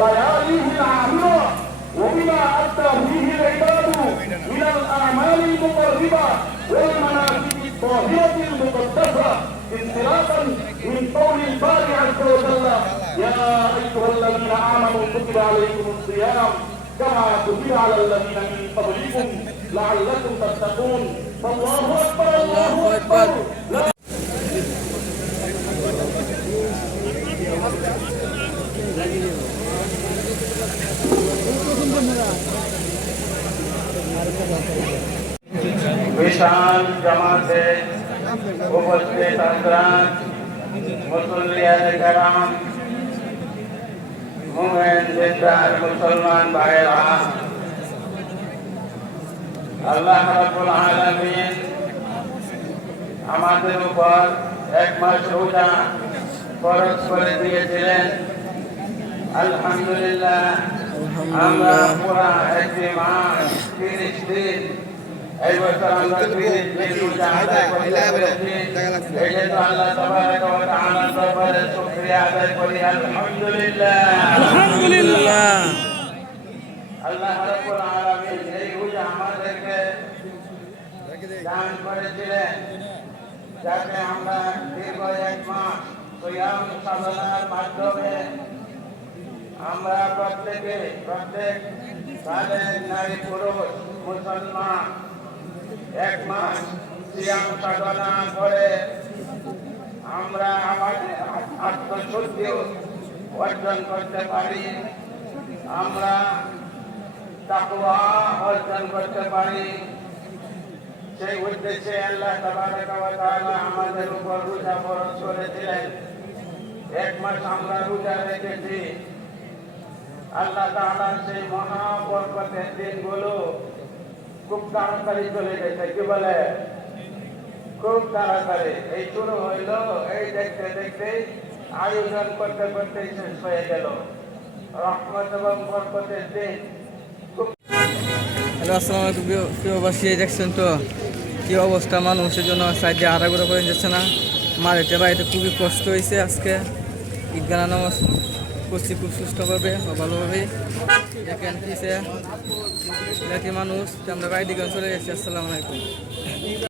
ولياليه العامرة وبما أدى فيه العباد من الأعمال المقربة والمناسك الطاهرة المقدسة انطلاقا من قول الباري عز وجل يا أيها الذين آمنوا كتب عليكم الصيام كما كتب على الذين من قبلكم لعلكم تتقون فالله أكبر الله أكبر विशाल जमाते उपस्थित हजरात मुसल्लियान कराम मोमिन दिलदार मुसलमान भाइरा আল্লাহ রাব্বুল আলামিন আমাদের উপর এক মাস রোজা ফরজ করে দিয়েছিলেন। আলহামদুলিল্লাহ আমরা পুরা একটি মাস 30 দিন এই বছর আমরা 30 দিন রোজা আদায় করেছি। এই জন্য আল্লাহ তাবারাক ওয়া তাআলার দরবারে শুকরিয়া আদায় করি আলহামদুলিল্লাহ আলহামদুলিল্লাহ। আল্লাহ রাব্বুল আলামিন এই রোজা আমাদেরকে দান করেছিলেন যাতে আমরা দীর্ঘ এক মাস সিয়াম সাধনার মাধ্যমে আমরা প্রত্যেক বালেগ নারী পুরুষ মুসলমান এক মাস সিয়াম সাধনা করে আমরা আমাদের আত্মশুদ্ধি অর্জন করতে পারি, আমরা তাকওয়া অর্জন করতে পারি। সেই উদ্দেশ্যে আল্লাহ তাবারাক ওয়া তাআলা আমাদের উপর রোজা ফরজ করেছিলেন। এক মাস আমরা রোজা রেখেছি। আল্লাহ তাআলা সেই মহা বরকতের দিনগুলো খুব তাড়াতাড়ি চলে গেছে। কি বলে? খুব তাড়াতাড়ি। এই শুরু হইলো, এই দেখতে দেখতে আয়োজন করতে করতে শেষ হয়ে গেল। রহমত এবং বরকতের দিন। হ্যালো, আসসালামু আলাইকুম প্রিয়বাসী। দেখছেন তো কি অবস্থা, মানুষের জন্য সাইডে আড়াগোড়া করে যাচ্ছে না। মারেতে বাড়িতে খুবই কষ্ট হয়েছে। আজকে ঈদগাহ নামাজ করছি খুব সুস্থভাবে বা ভালোভাবে। দেখেন কিসে দেখি মানুষ, আমরা বাড়ি দিকে চলে গেছি। আসসালামু আলাইকুম।